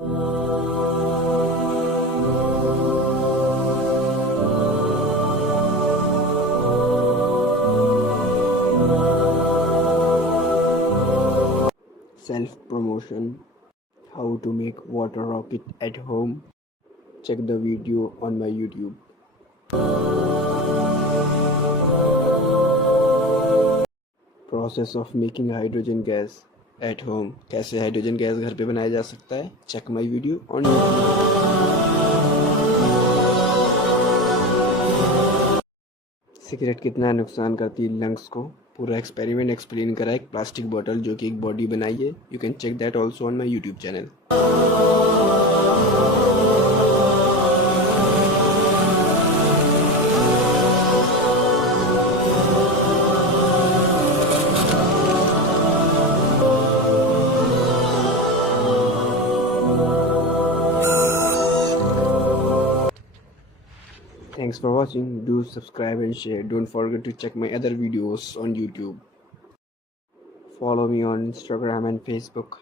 Self-promotion: how to make water rocket at home. Check the video on my YouTube. Process of making hydrogen gas at home. कैसे hydrogen gas घर पे बनाया जा सकता है? Check my video on YouTube. Cigarette कितना नुकसान करती है लंग्स को, पूरा एक्सपेरिमेंट एक्सप्लेन करा है एक प्लास्टिक बॉटल जो कि एक बॉडी बनाई है. You can check that also on my YouTube channel. Thanks for watching. Do subscribe and share. Don't forget to check my other videos on YouTube. Follow me on Instagram and Facebook.